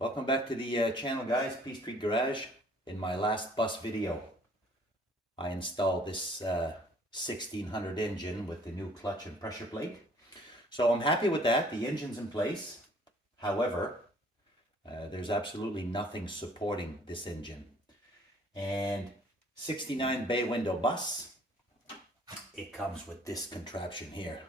Welcome back to the channel, guys. P Street Garage. In my last bus video, I installed this 1600 engine with the new clutch and pressure plate. So I'm happy with that. The engine's in place. However, there's absolutely nothing supporting this engine. And 69 bay window bus, it comes with this contraption here.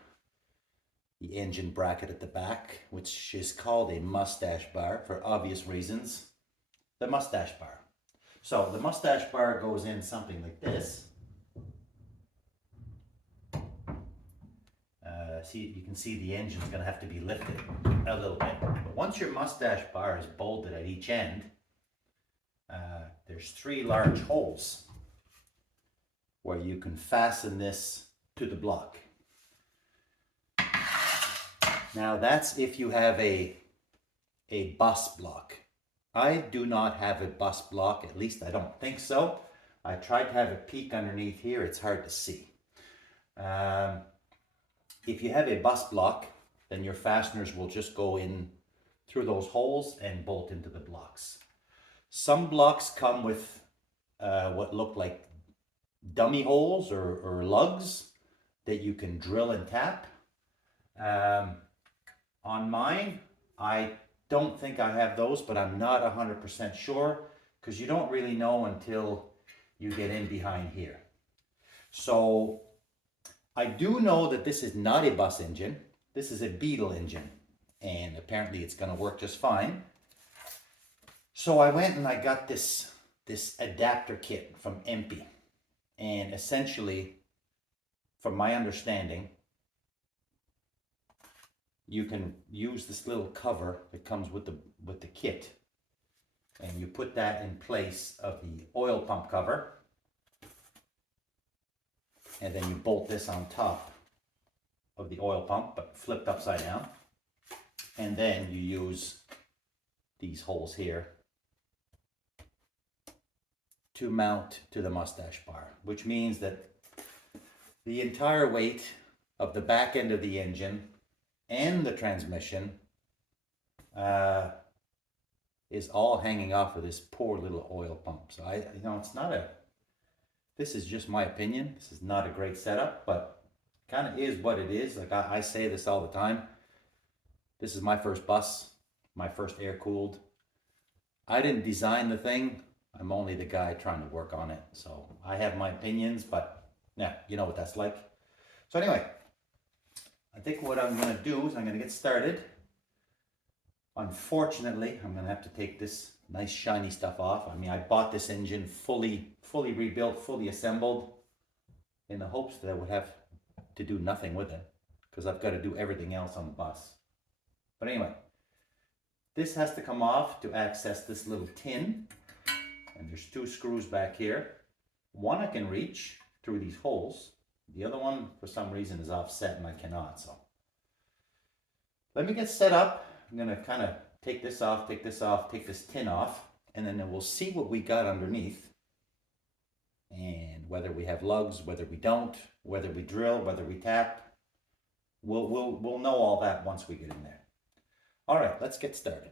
The engine bracket at the back, which is called a Mustache bar for obvious reasons. The Mustache bar. So the Mustache bar goes in something like this. You can see the engine's going to have to be lifted a little bit. But once your Mustache bar is bolted at each end, there's 3 large holes where you can fasten this to the block. Now that's if you have a bus block. I do not have a bus block, at least I don't think so. I tried to have a peek underneath here, it's hard to see. If you have a bus block, then your fasteners will just go in through those holes and bolt into the blocks. Some blocks come with what look like dummy holes or lugs that you can drill and tap. On mine, I don't think I have those, but I'm not 100% sure because you don't really know until you get in behind here. So I do know that this is not a bus engine. This is a Beetle engine, and apparently it's going to work just fine. So I went and I got this adapter kit from EMPI, and essentially, from my understanding, you can use this little cover that comes with the kit, and you put that in place of the oil pump cover, and then you bolt this on top of the oil pump but flipped upside down, and then you use these holes here to mount to the Mustache bar, which means that the entire weight of the back end of the engine and the transmission is all hanging off of this poor little oil pump. So it's not this is just my opinion. This is not a great setup, but kind of is what it is. Like I say this all the time. This is my first bus, my first air-cooled. I didn't design the thing. I'm only the guy trying to work on it. So I have my opinions, but yeah, you know what that's like. So anyway, I think what I'm going to do is I'm going to get started. Unfortunately, I'm going to have to take this nice shiny stuff off. I mean, I bought this engine fully rebuilt, fully assembled, in the hopes that I would have to do nothing with it, because I've got to do everything else on the bus. But anyway, this has to come off to access this little tin, and there's 2 screws back here. One I can reach through these holes. The other one, for some reason, is offset and I cannot. So let me get set up. I'm going to kind of take this off, take this tin off, and then we'll see what we got underneath, and whether we have lugs, whether we don't, whether we drill, whether we tap. We'll know all that once we get in there. All right, let's get started.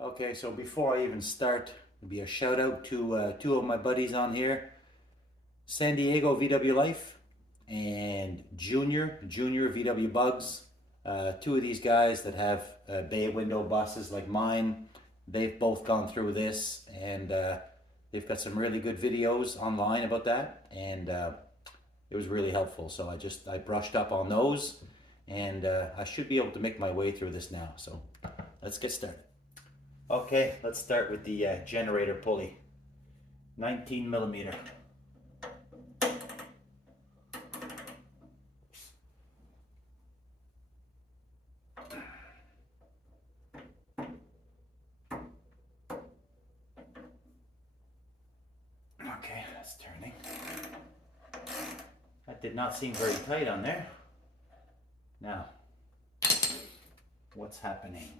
Okay, so before I even start, there'll be a shout out to 2 of my buddies on here. San Diego VW Life and Junior VW Bugs. 2 of these guys that have bay window buses like mine. They've both gone through this, and they've got some really good videos online about that, and it was really helpful. So I brushed up on those, and I should be able to make my way through this now. So let's get started. Okay, let's start with the generator pulley. 19 millimeter. Okay, that's turning. That did not seem very tight on there. Now, what's happening?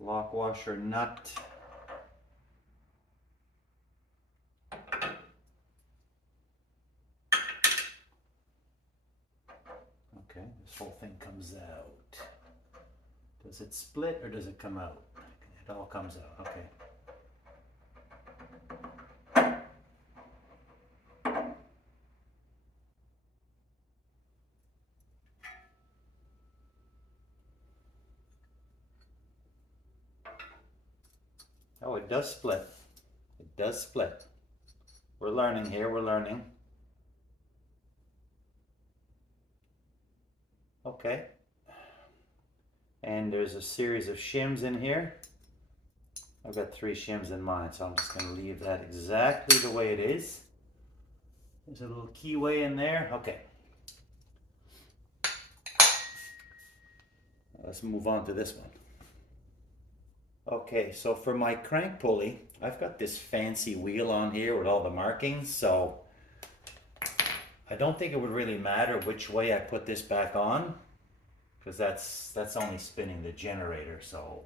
Lock washer nut. This whole thing comes out. Does it split or does it come out? It all comes out, okay. Oh, it does split. It does split. We're learning here, we're learning. Okay. And there's a series of shims in here. I've got 3 shims in mine, so I'm just going to leave that exactly the way it is. There's a little keyway in there. Okay. Let's move on to this one. Okay, so for my crank pulley, I've got this fancy wheel on here with all the markings, so I don't think it would really matter which way I put this back on, because that's only spinning the generator, so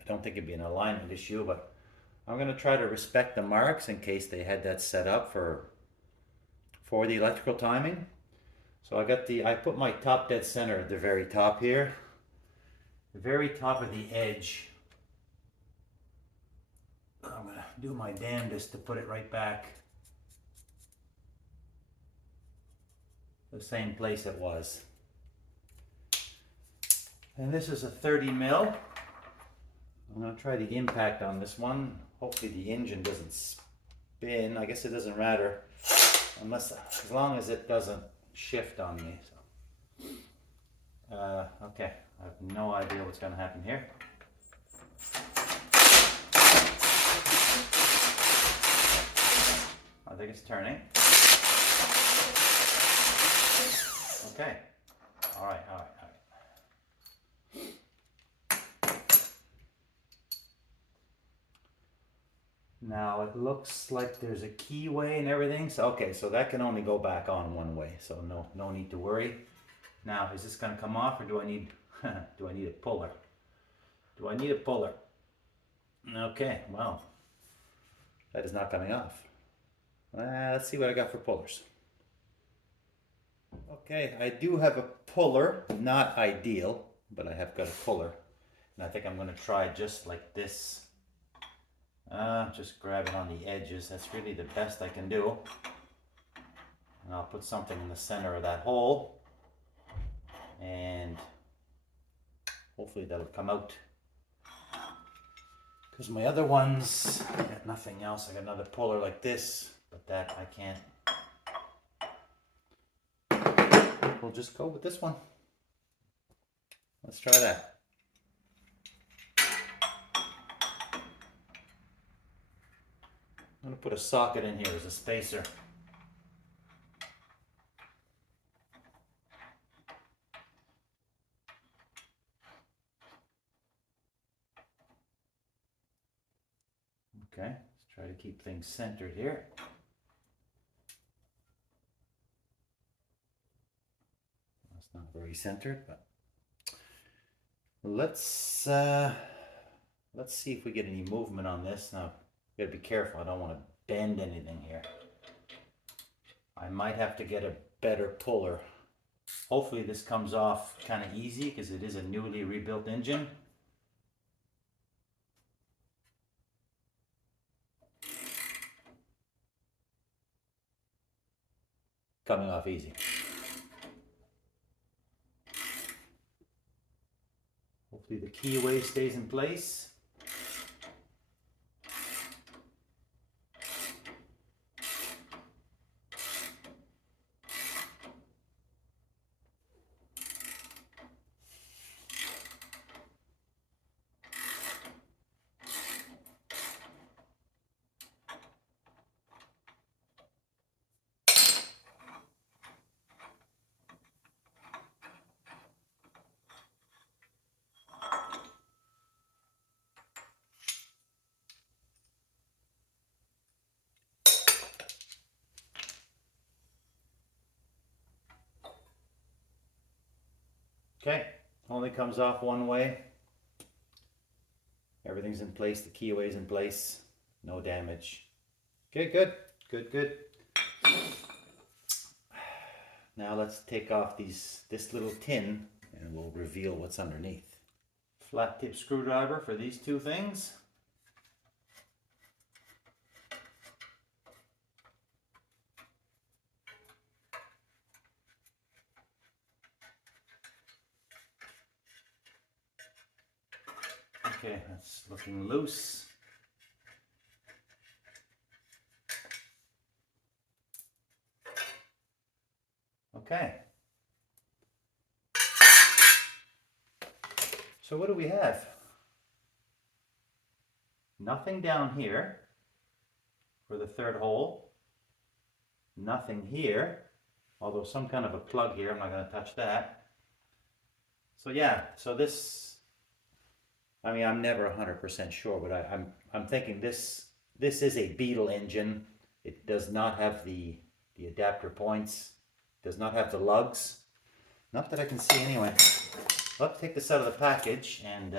I don't think it'd be an alignment issue, but I'm going to try to respect the marks in case they had that set up for the electrical timing. So I put my top dead center at the very top here, the very top of the edge. I'm going to do my damnedest to put it right back the same place it was. And this is a 30 mil. I'm going to try the impact on this one. Hopefully the engine doesn't spin. I guess it doesn't matter as long as it doesn't shift on me. So, okay, I have no idea what's going to happen here. I think it's turning. Okay. All right. Now it looks like there's a keyway and everything. So okay, so that can only go back on one way. So no need to worry. Now, is this going to come off, or do I need do I need a puller? Do I need a puller? Okay, well, that is not coming off. Let's see what I got for pullers. Okay, I do have a puller, not ideal, but I have got a puller. And I think I'm going to try just like this. Just grab it on the edges. That's really the best I can do. And I'll put something in the center of that hole. And hopefully that'll come out. Because my other ones, I got nothing else. I got another puller like this, but that I can't. We'll just go with this one. Let's try that. I'm going to put a socket in here as a spacer. Okay, let's try to keep things centered here. That's not very centered, but let's see if we get any movement on this. Now, you gotta be careful. I don't want to bend anything here. I might have to get a better puller. Hopefully this comes off kind of easy because it is a newly rebuilt engine. Coming off easy. Hopefully the keyway stays in place. Okay, only comes off one way. Everything's in place, the keyway's in place, no damage. Okay, good. Now let's take off this little tin and we'll reveal what's underneath. Flat tip screwdriver for these two things. Okay, that's looking loose. Okay. So what do we have? Nothing down here for the third hole. Nothing here, although some kind of a plug here. I'm not going to touch that. So yeah, so this, I mean, I'm never 100% sure, but I'm thinking this is a Beetle engine. It does not have the adapter points, does not have the lugs. Not that I can see anyway. Let's take this out of the package and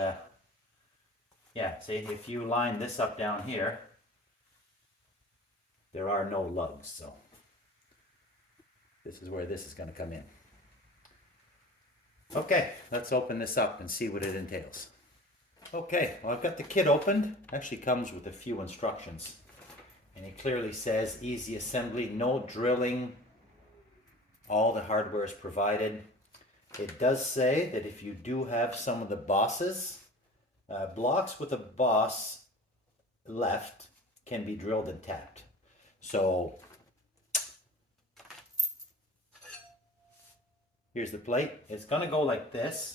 yeah, see if you line this up down here, there are no lugs, so this is where this is going to come in. Okay, let's open this up and see what it entails. Okay, well, I've got the kit opened. It actually comes with a few instructions. And it clearly says easy assembly, no drilling. All the hardware is provided. It does say that if you do have some of the bosses, blocks with a boss left can be drilled and tapped. So here's the plate. It's going to go like this,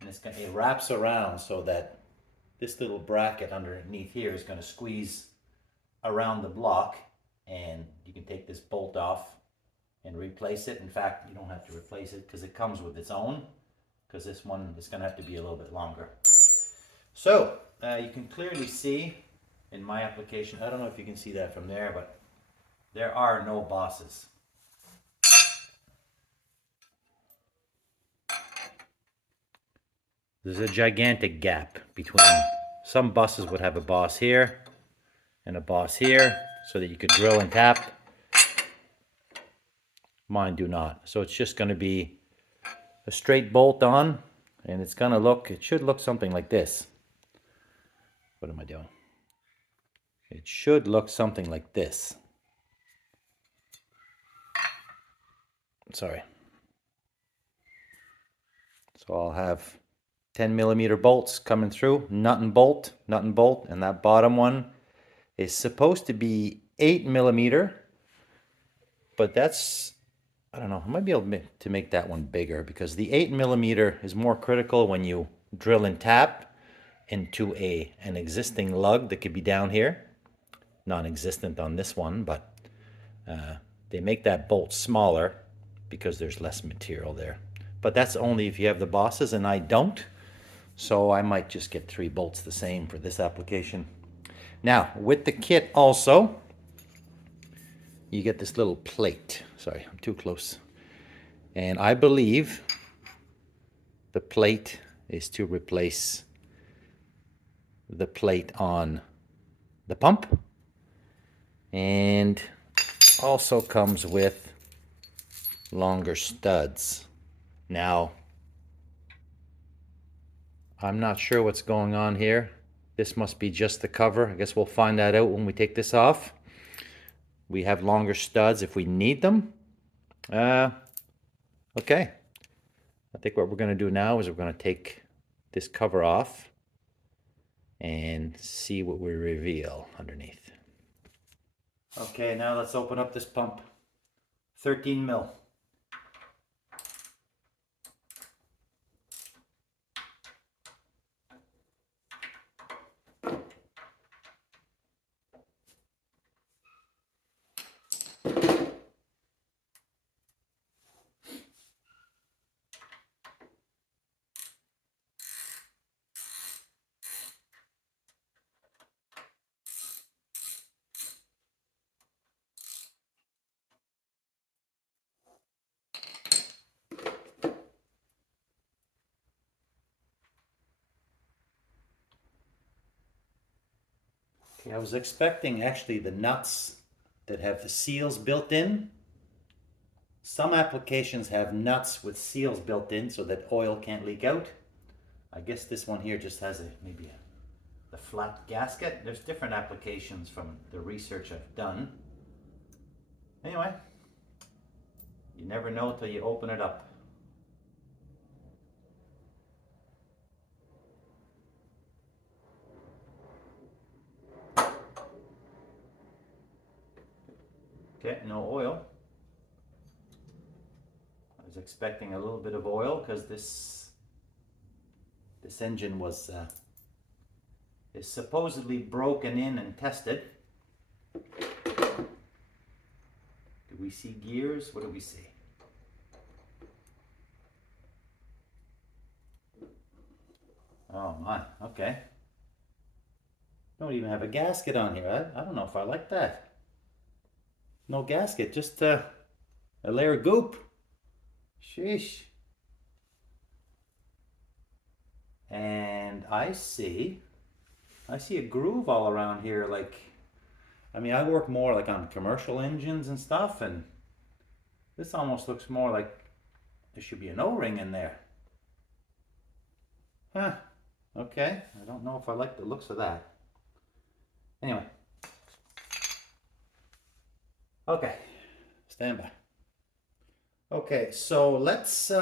and it wraps around so that this little bracket underneath here is going to squeeze around the block, and you can take this bolt off and replace it. In fact, you don't have to replace it because it comes with its own, because this one is going to have to be a little bit longer. So you can clearly see in my application, I don't know if you can see that from there, but there are no bosses. There's a gigantic gap between, some buses would have a boss here and a boss here so that you could drill and tap. Mine do not. So it's just going to be a straight bolt on, and it's going to look, it should look something like this. What am I doing? It should look something like this. Sorry. So I'll have 10mm bolts coming through, nut and bolt, and that bottom one is supposed to be 8mm, but that's, I don't know, I might be able to make that one bigger, because the 8mm is more critical when you drill and tap into an existing lug that could be down here. Non-existent on this one, but they make that bolt smaller because there's less material there. But that's only if you have the bosses, and I don't. So I might just get 3 bolts the same for this application. Now, with the kit also, you get this little plate. Sorry, I'm too close. And I believe the plate is to replace the plate on the pump. And also comes with longer studs. Now, I'm not sure what's going on here. This must be just the cover. I guess we'll find that out when we take this off. We have longer studs if we need them. Okay. I think what we're going to do now is we're going to take this cover off and see what we reveal underneath. Okay, now let's open up this pump. 13mm. Okay, I was expecting actually the nuts that have the seals built in Some applications have nuts with seals built in so that oil can't leak out. I guess this one here just has the flat gasket. There's different applications from the research I've done. Anyway, you never know until you open it up. Okay, no oil. I was expecting a little bit of oil because this engine was is supposedly broken in and tested. Do we see gears? What do we see? Oh my, okay. Don't even have a gasket on here. I don't know if I like that. No gasket, just a layer of goop. Sheesh. And I see a groove all around here. Like, I mean, I work more like on commercial engines and stuff, and this almost looks more like there should be an O-ring in there. Huh, okay. I don't know if I like the looks of that. Anyway. Okay, stand by. Okay, so let's,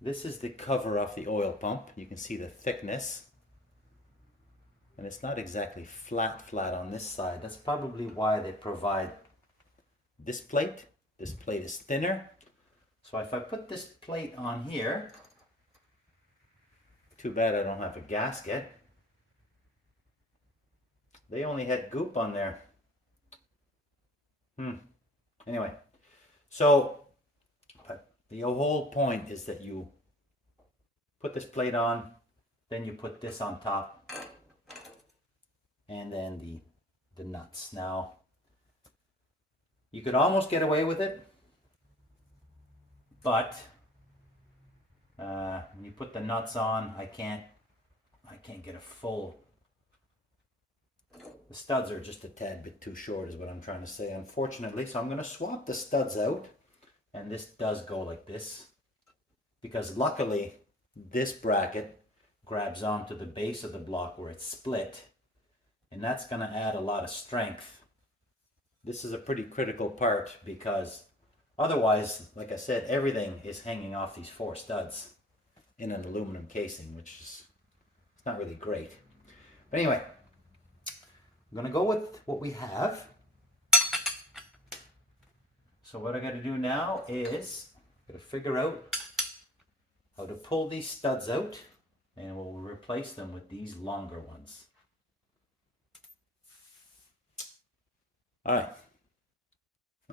this is the cover off the oil pump. You can see the thickness. And it's not exactly flat on this side. That's probably why they provide this plate. This plate is thinner. So if I put this plate on here, too bad I don't have a gasket. They only had goop on there. Anyway, so the whole point is that you put this plate on, then you put this on top, and then the nuts. Now, you could almost get away with it, but when you put the nuts on, I can't get a full. The studs are just a tad bit too short is what I'm trying to say, unfortunately. So I'm going to swap the studs out, and this does go like this, because luckily this bracket grabs onto the base of the block where it's split, and that's going to add a lot of strength. This is a pretty critical part because otherwise, like I said, everything is hanging off these 4 studs in an aluminum casing, which is it's not really great. But anyway, I'm going to go with what we have. So what I got to do now is got to figure out how to pull these studs out, and we'll replace them with these longer ones. All right.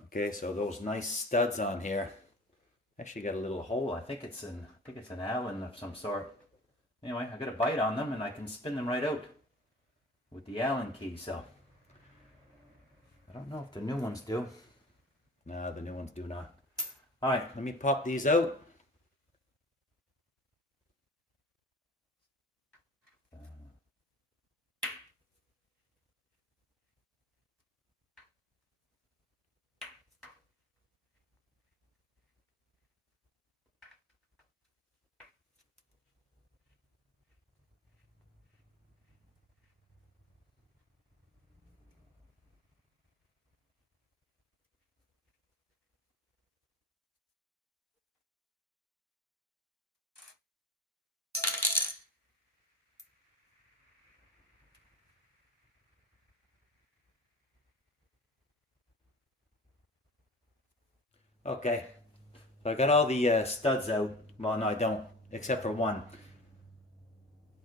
Okay, so those nice studs on here actually got a little hole. I think it's an Allen of some sort. Anyway, I got a bite on them and I can spin them right out with the Allen key. So I don't know if the new ones do. No, the new ones do not. All right, let me pop these out. Okay, so I got all the studs out. Well, no, I don't, except for one.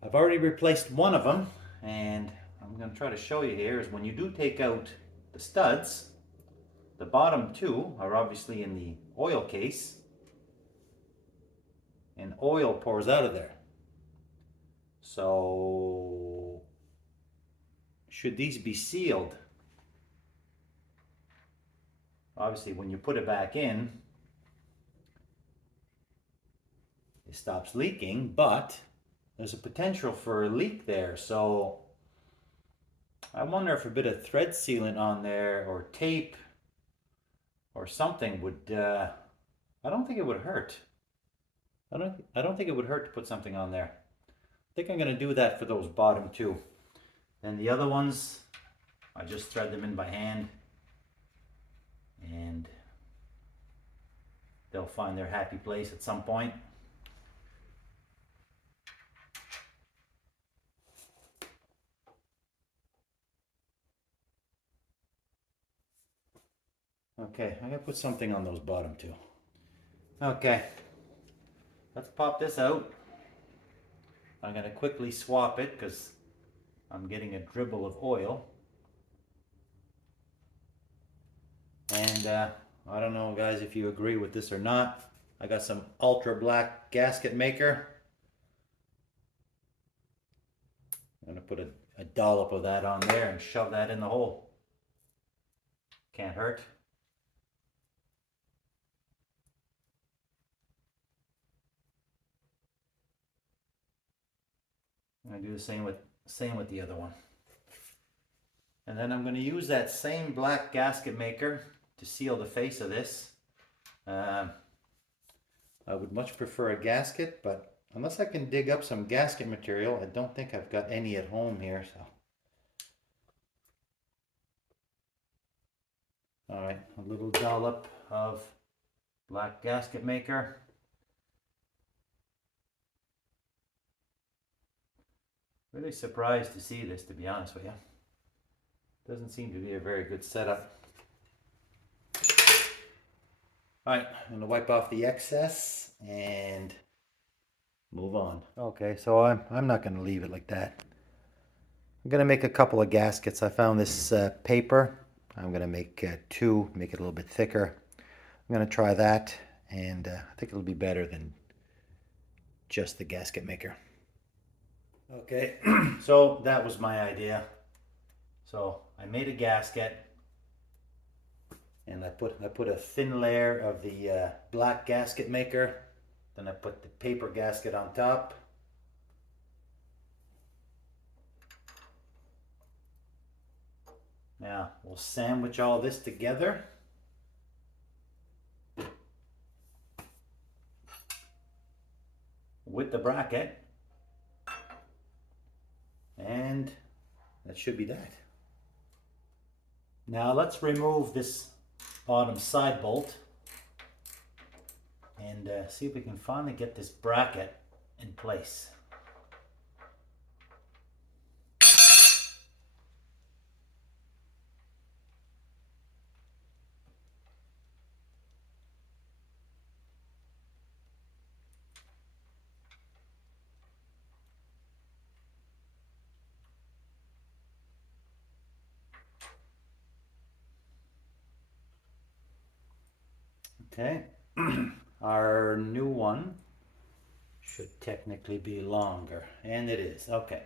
I've already replaced one of them, and I'm going to try to show you here is when you do take out the studs, the bottom 2 are obviously in the oil case, and oil pours out of there. So, should these be sealed? Obviously, when you put it back in, it stops leaking, but there's a potential for a leak there. So I wonder if a bit of thread sealant on there or tape or something would, I don't think it would hurt. I don't think it would hurt to put something on there. I think I'm gonna do that for those bottom two. Then the other ones, I just thread them in by hand and they'll find their happy place at some point. Okay, I'm gonna put something on those bottom two. Okay, let's pop this out. I'm gonna quickly swap it because I'm getting a dribble of oil. And I don't know, guys, if you agree with this or not. I got some ultra black gasket maker. I'm gonna put a dollop of that on there and shove that in the hole. Can't hurt. I'm gonna do the same with the other one. And then I'm gonna use that same black gasket maker to seal the face of this. I would much prefer a gasket, but unless I can dig up some gasket material, I don't think I've got any at home here, so. All right, a little dollop of black gasket maker. Really surprised to see this, to be honest with you. Doesn't seem to be a very good setup. All right, I'm gonna wipe off the excess and move on. Okay, so I'm not gonna leave it like that. I'm gonna make a couple of gaskets. I found this paper. I'm gonna make two, make it a little bit thicker. I'm gonna try that, and I think it'll be better than just the gasket maker. Okay, so that was my idea. So I made a gasket, and I put a thin layer of the black gasket maker. Then I put the paper gasket on top. Now we'll sandwich all this together. With the bracket. And that should be that. Now let's remove this bottom side bolt and see if we can finally get this bracket in place. Okay, our new one should technically be longer, and it is. Okay.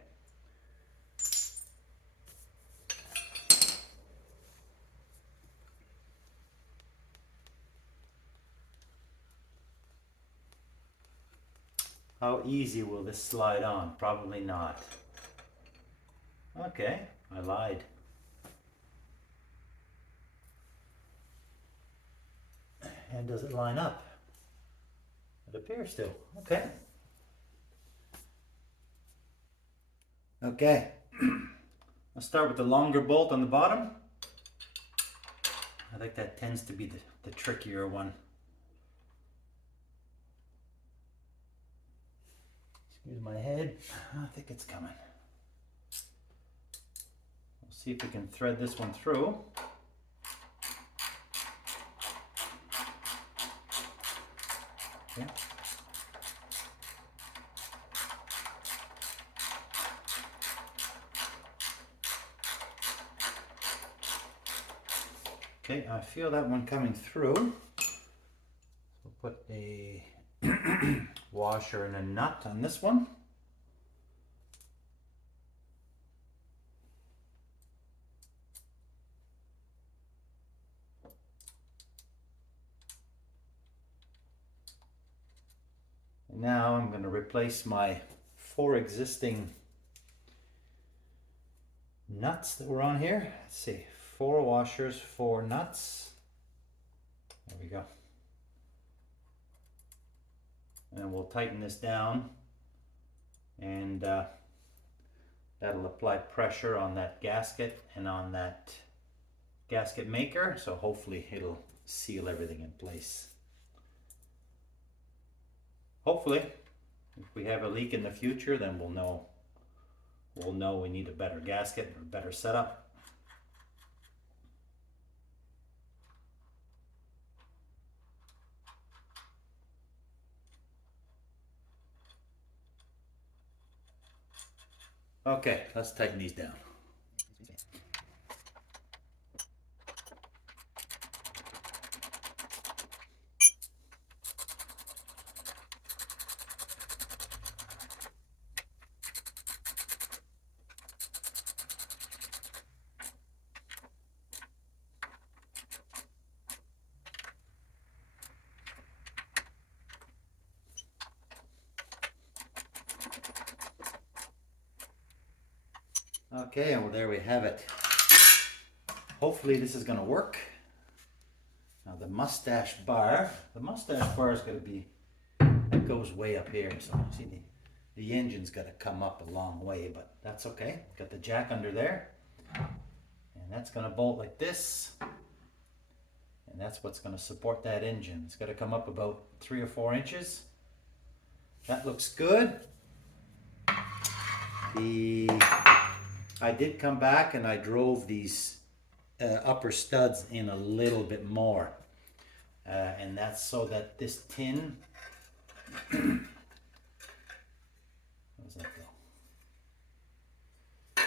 How easy will this slide on? Probably not. Okay, I lied. And does it line up? It appears to. Okay. Okay. Let's start with the longer bolt on the bottom. I think that tends to be the trickier one. Excuse my head. I think it's coming. We'll see if we can thread this one through. Okay. Okay, I feel that one coming through. So we'll put a washer and a nut on this one. And now I'm going to replace my 4 existing nuts that were on here. Let's see, 4 washers, 4 nuts. There we go. And we'll tighten this down, and that'll apply pressure on that gasket and on that gasket maker, so hopefully it'll seal everything in place. Hopefully, if we have a leak in the future, then we'll know we need a better gasket or a better setup. Okay, let's tighten these down. Okay, and there we have it. Hopefully this is going to work. Now the mustache bar is going to be, it goes way up here, so you see the engine's got to come up a long way, but that's okay. Got the jack under there, and that's going to bolt like this, and that's what's going to support that engine. It's got to come up about 3 or 4 inches. That looks good. I did come back and I drove these upper studs in a little bit more, and that's so that this tin how does that go?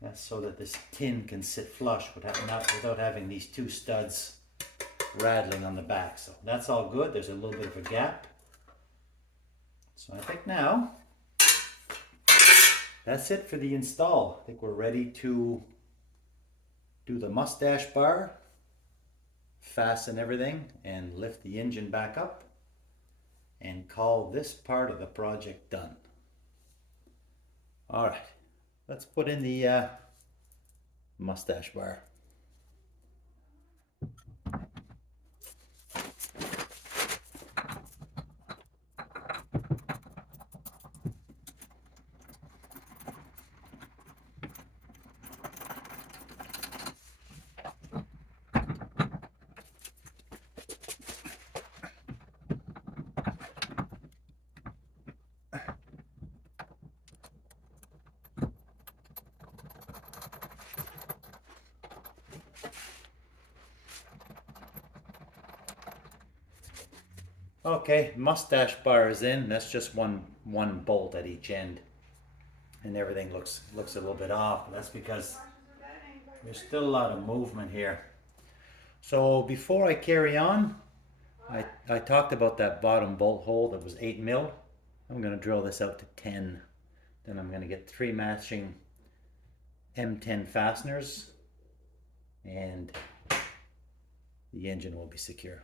That's so that this tin can sit flush without having these 2 studs rattling on the back. So that's all good. There's a little bit of a gap, so I think now that's it for the install. I think we're ready to do the mustache bar, fasten everything, and lift the engine back up, and call this part of the project done. All right, let's put in the mustache bar. Okay, mustache bar is in. That's just one bolt at each end, and everything looks a little bit off. That's because there's still a lot of movement here. So before I carry on, I talked about that bottom bolt hole that was 8 mil. I'm going to drill this out to 10. Then I'm going to get 3 matching M10 fasteners, and the engine will be secure.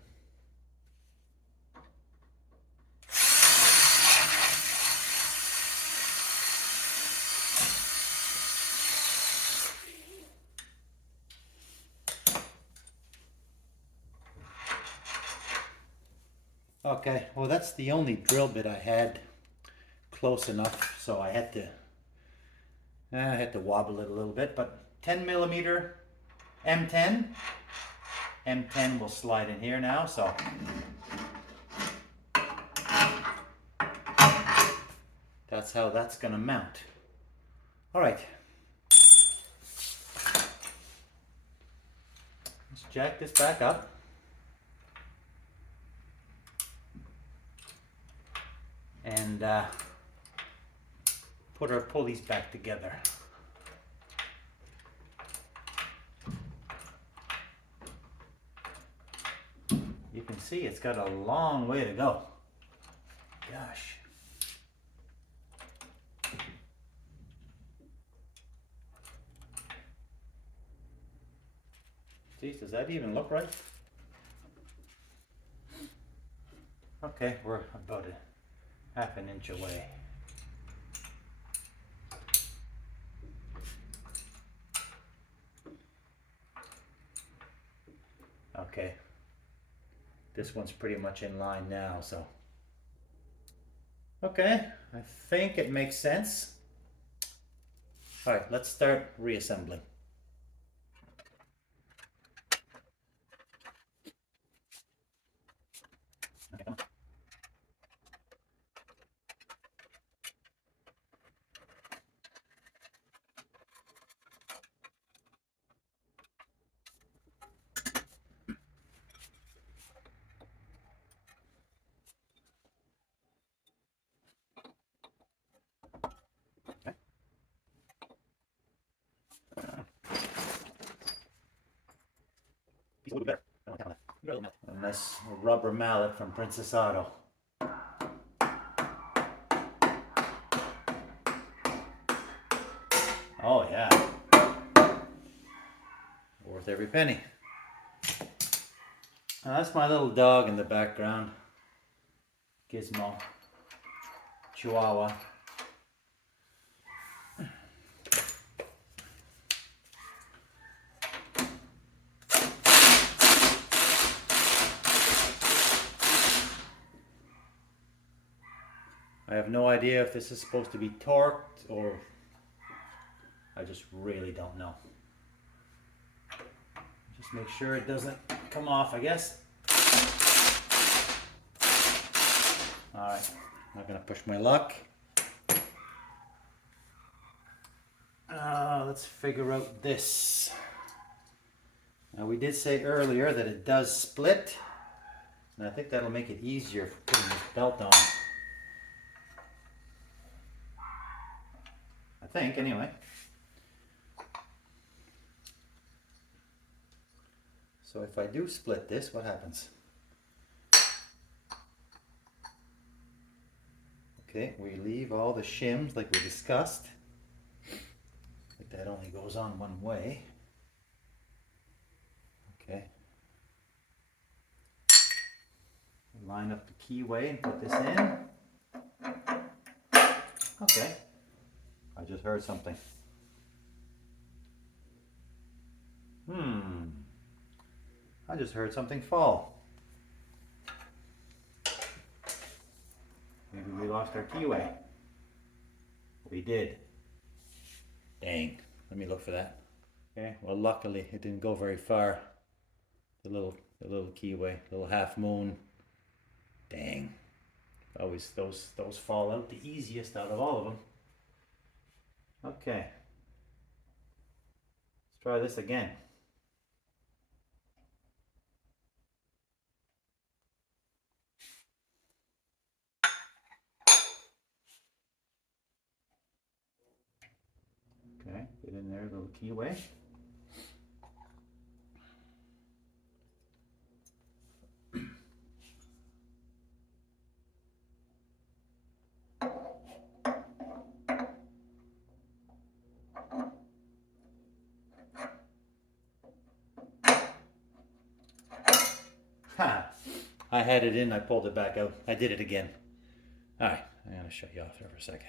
Okay, well that's the only drill bit I had close enough, so I had to wobble it a little bit, but 10 millimeter M10 will slide in here now, so that's how that's gonna mount. All right, let's jack this back up. And put our pulleys back together. You can see it's got a long way to go. Gosh. Geez, does that even look right? Okay, we're about a half an inch away. Okay. This one's pretty much in line now, so. Okay, I think it makes sense. All right, let's start reassembling. Okay, come on. He's a little bit better. A nice rubber mallet from Princess Auto. Oh yeah. Worth every penny. That's my little dog in the background. Gizmo. Chihuahua. I have no idea if this is supposed to be torqued or I just really don't know. Just make sure it doesn't come off, I guess. All right, not gonna push my luck. Let's figure out this. Now we did say earlier that it does split, and I think that'll make it easier for putting this belt on. I think, anyway. So if I do split this, what happens? Okay, we leave all the shims like we discussed. Like that only goes on one way. Okay. Line up the keyway and put this in. Okay. I just heard something. I just heard something fall. Maybe we lost our keyway. We did. Dang. Let me look for that. Okay, well luckily it didn't go very far. The little keyway, little half moon. Dang. Always those fall out the easiest out of all of them. Okay. Let's try this again. Okay, get in there, little keyway. Ha! I had it in, I pulled it back out. I did it again. All right, I'm gonna shut you off there for a second.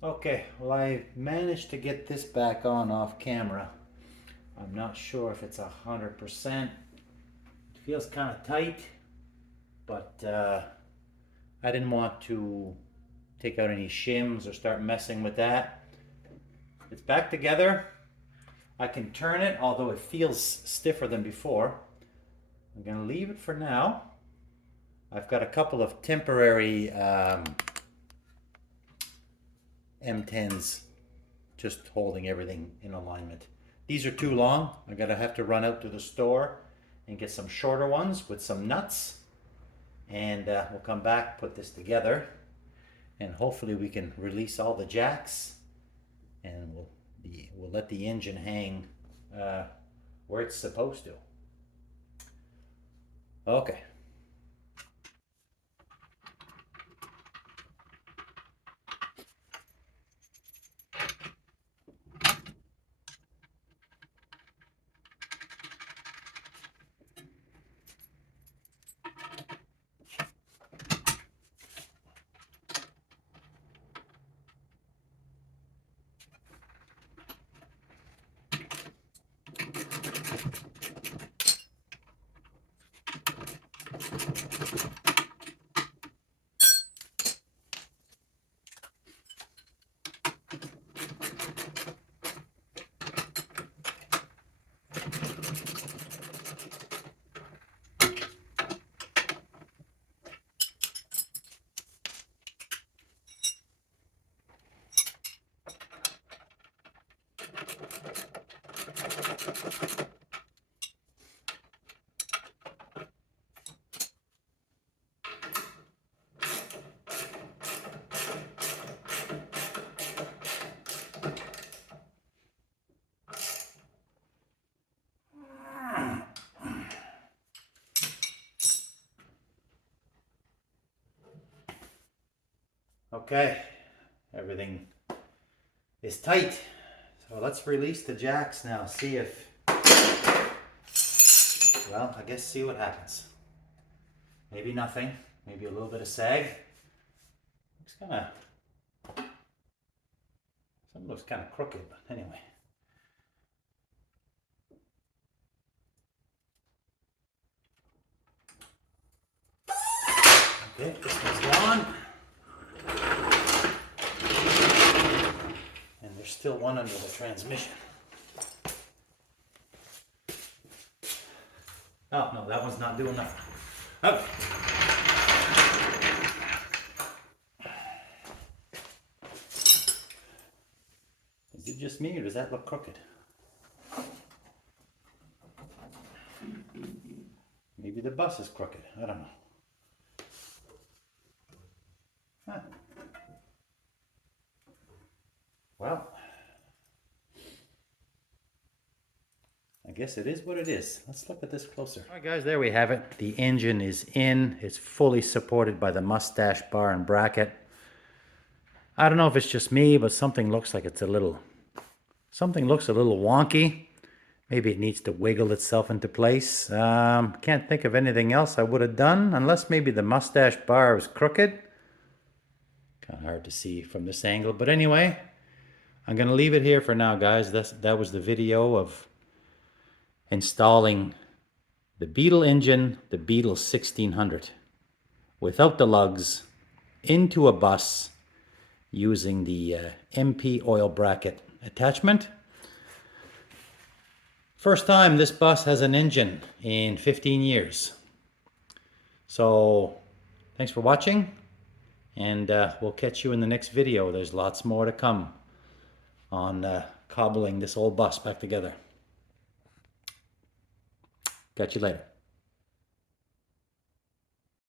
Okay, well I managed to get this back on off camera. I'm not sure if it's 100%. It feels kind of tight, but I didn't want to take out any shims or start messing with that. It's back together. I can turn it, although it feels stiffer than before. I'm gonna leave it for now. I've got a couple of temporary M10s just holding everything in alignment. These are too long. I'm gonna have to run out to the store and get some shorter ones with some nuts and we'll come back, put this together, and hopefully we can release all the jacks, and we'll let the engine hang where it's supposed to. Okay. Okay, everything is tight. So let's release the jacks now, see if, well, I guess see what happens. Maybe nothing, maybe a little bit of sag. Something looks kind of crooked, but anyway. Okay, this one's gone. And there's still one under the transmission. Oh, no, that one's not doing nothing. Okay. Is it just me, or does that look crooked? Maybe the bus is crooked. I don't know. Huh. Well, I guess it is what it is. Let's look at this closer. All right, guys, there we have it. The engine is in. It's fully supported by the Mustache bar and bracket. I don't know if it's just me, but something looks like it's a little wonky. Maybe it needs to wiggle itself into place. Can't think of anything else I would have done, unless maybe the Mustache bar is crooked. Kind of hard to see from this angle, but anyway, I'm going to leave it here for now, guys. That was the video of installing the Beetle engine, the Beetle 1600, without the lugs, into a bus using the EMPI oil bracket attachment. First time this bus has an engine in 15 years. So thanks for watching, and we'll catch you in the next video. There's lots more to come on cobbling this old bus back together. Catch you later.